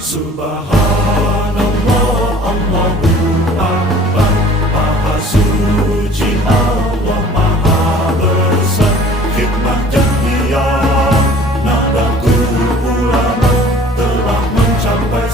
Subhanallah, Allahu Akbar. Maha suci Allah, Maha besar. Khidmat jamiah Nahdlatul Ulama telah mencapai